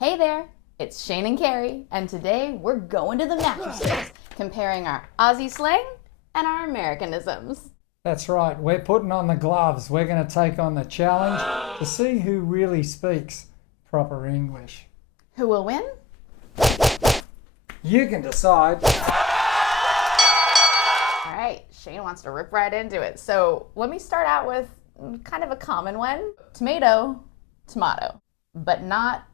Hey there, it's Shane and Keri, and today we're going to the mattresses, comparing our Aussie slang and our Americanisms. That's right, we're putting on the gloves. We're going to take on the challenge to see who really speaks proper English. Who will win? You can decide. All right, Shane wants to rip right into it. So let me start out with kind of a common one. Tomato, tomato, but not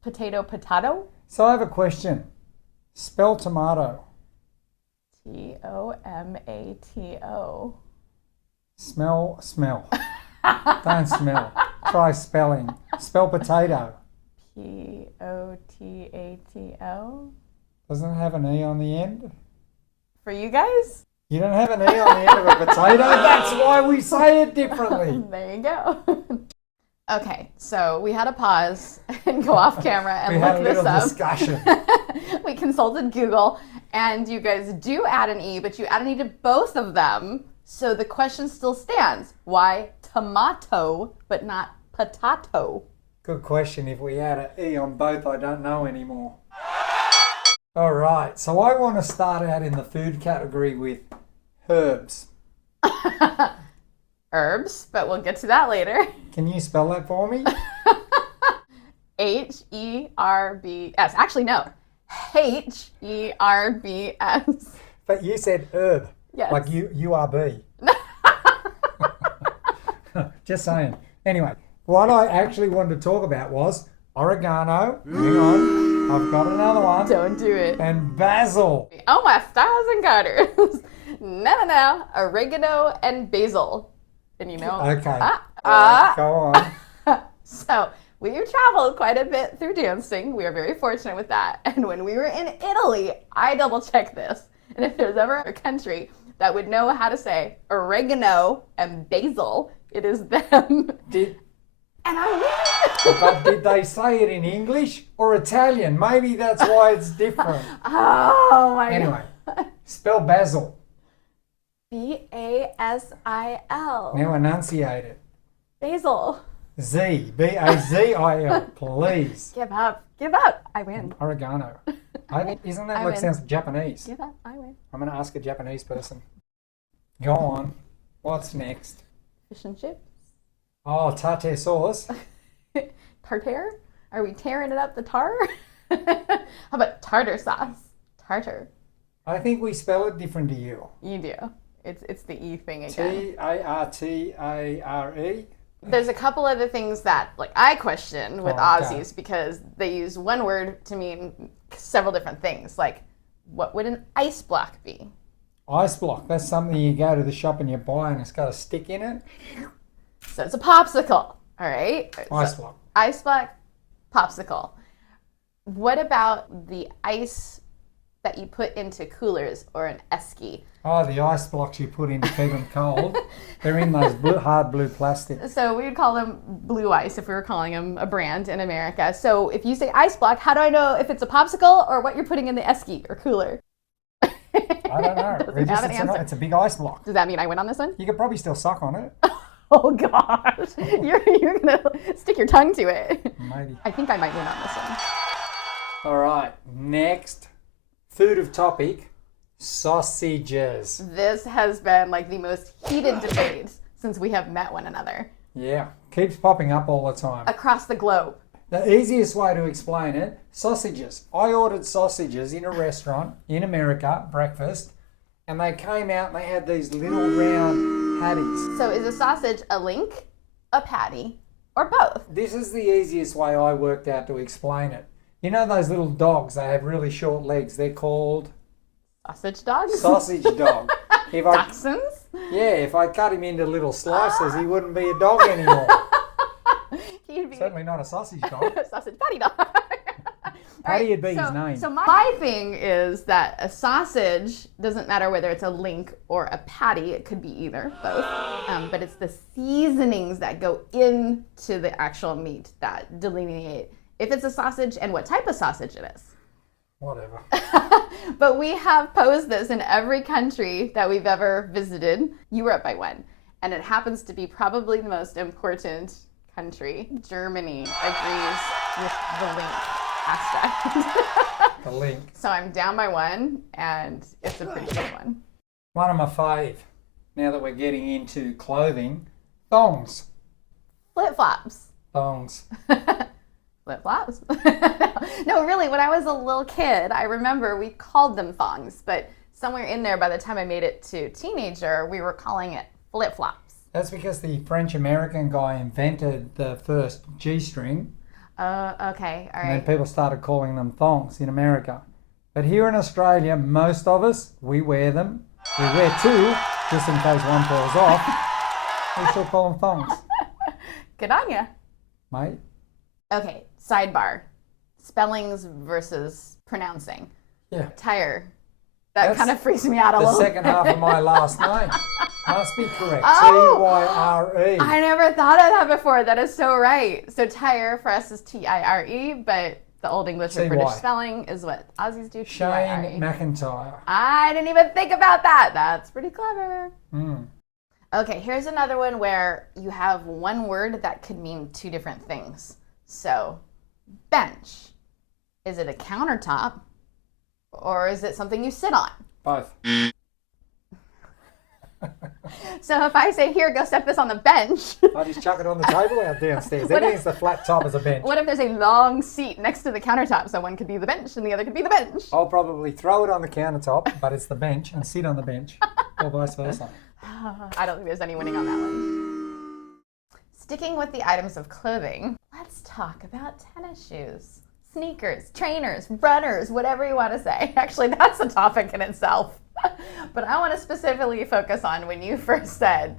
potato, potato. So I have a question. Spell tomato. Tomato. Smell. Don't smell. Try spelling. Spell potato. Potato. Doesn't it have an E on the end? For you guys? You don't have an E on the end of a potato? That's why we say it differently. There you go. Okay, so we had a pause and go off camera and look this up. Discussion. We consulted Google, and you guys do add an E, but you add an E to both of them. So the question still stands. Why tomato, but not potato? Good question. If we add an E on both, I don't know anymore. All right, so I want to start out in the food category with herbs. Herbs, but we'll get to that later. Can you spell that for me? H-E-R-B-S. Actually, no. H-E-R-B-S. But you said herb. Yes. Like U-R-B. Just saying. Anyway, what I actually wanted to talk about was oregano. Hang on. I've got another one. Don't do it. And basil. Oh, my stars and garters. No. Oregano and basil. And you know. Okay. Go on. So we've traveled quite a bit through dancing. We are very fortunate with that. And when we were in Italy, I double checked this. And if there's ever a country that would know how to say oregano and basil, it is them. And I win. But did they say it in English or Italian? Maybe that's why it's different. Oh my Anyway, God. spell basil. B-A-S-I-L. Now enunciate it. Basil. Z. B-A-Z-I-L. Please. Give up. I win. Oregano. Isn't that I like win. sounds Japanese? Give up. I win. I'm going to ask a Japanese person. Go on. What's next? Fish and chips. Oh, tartare sauce. Tartare? Are we tearing it up the tar? How about tartar sauce? Tartar. I think we spell it different to you. You do. It's the E thing again. T-A-R-T-A-R-E. There's a couple other things that I question with Aussies because they use one word to mean several different things. Like, what would an ice block be? Ice block. That's something you go to the shop and you buy and it's got a stick in it. So it's a popsicle. All right. Ice block. Ice block, popsicle. What about the ice that you put into coolers or an esky? Oh, the ice blocks you put in to keep them cold. They're in those hard blue plastic. So we would call them blue ice if we were calling them a brand in America. So if you say ice block, how do I know if it's a popsicle or what you're putting in the esky or cooler? I don't know. It's a big ice block. Does that mean I win on this one? You could probably still suck on it. Oh gosh, you're gonna stick your tongue to it. Maybe. I think I might win on this one. All right, next food of topic, sausages. This has been the most heated debate since we have met one another. Yeah, keeps popping up all the time. Across the globe. The easiest way to explain it, sausages. I ordered sausages in a restaurant in America, breakfast, and they came out and they had these little round patties. So is a sausage a link, a patty, or both? This is the easiest way I worked out to explain it. You know those little dogs, they have really short legs. They're called... Sausage dogs? Sausage dog. Dachshunds? Yeah, if I cut him into little slices, he wouldn't be a dog anymore. He'd be Certainly not a sausage dog. sausage patty dog. Patty would be his name. So my thing is that a sausage doesn't matter whether it's a link or a patty. It could be either, both. But it's the seasonings that go into the actual meat that delineate if it's a sausage and what type of sausage it is. Whatever. But we have posed this in every country that we've ever visited. Europe, I went. And it happens to be probably the most important country. Germany agrees with the link. hashtag. The link. So I'm down by one, and it's a pretty good one. One of my fave, now that we're getting into clothing, thongs. Flip-flops. Thongs. Flip-flops? No, really, when I was a little kid, I remember we called them thongs, but somewhere in there, by the time I made it to teenager, we were calling it flip-flops. That's because the French-American guy invented the first G-string. Okay, all And then right. people started calling them thongs in America. But here in Australia, most of us, we wear them. We wear two, just in case one falls off. We still call them thongs, Good on ya. mate. Okay, sidebar. Spellings versus pronouncing. Yeah. Tire. That That's kind of freaks me out a The little second bit. half of my last name must be correct. Oh! T-Y-R-E. I never thought of that before. That is so right. So tire for us is T-I-R-E, but the Old English or British T-Y. spelling is what Aussies do. Shane T-Y-R-E. McIntyre. I didn't even think about that. That's pretty clever. Mm. Okay, here's another one where you have one word that could mean two different things. So, bench. Is it a countertop or is it something you sit on? Both. So if I say, here, go step this on the bench, I just chuck it on the table out downstairs. What Everything's the flat top as a bench. what if there's a long seat next to the countertop? So one could be the bench and the other could be the bench. I'll probably throw it on the countertop, but it's the bench, and sit on the bench, or vice versa. I don't think there's any winning on that one. Sticking with the items of clothing, let's talk about tennis shoes. Sneakers, trainers, runners, whatever you want to say. Actually, that's a topic in itself. But I want to specifically focus on when you first said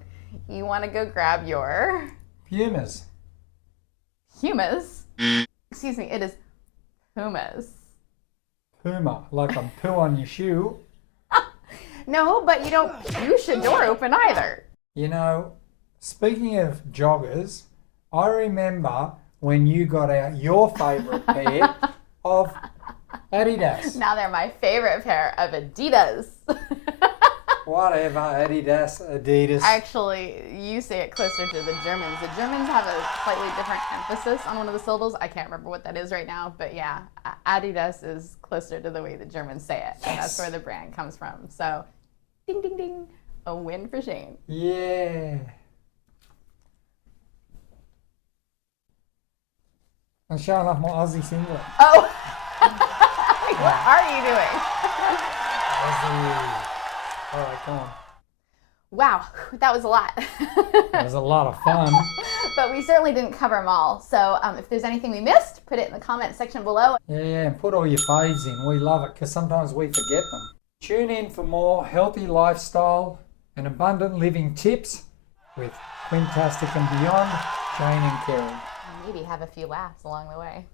you want to go grab your Pumas. Pumas. Excuse me, it is Pumas. Puma, like a poo on your shoe. No, but you don't push a door open either. You know, speaking of joggers, I remember when you got out your favourite pair of Adidas. Now they're my favorite pair of Adidas. Whatever, Adidas. Actually, you say it closer to the Germans. The Germans have a slightly different emphasis on one of the syllables. I can't remember what that is right now, but yeah, Adidas is closer to the way the Germans say it. And that's where the brand comes from. So, ding, ding, ding, a win for Shane. Yeah. I'm showing off my Aussie singlet. Oh, what are you doing? Aussie. All right, come on. Wow, that was a lot. It was a lot of fun. But we certainly didn't cover them all. So if there's anything we missed, put it in the comment section below. Yeah, and put all your faves in. We love it because sometimes we forget them. Tune in for more healthy lifestyle and abundant living tips with Quintastic and Beyond, Shane and Keri. Maybe have a few laughs along the way.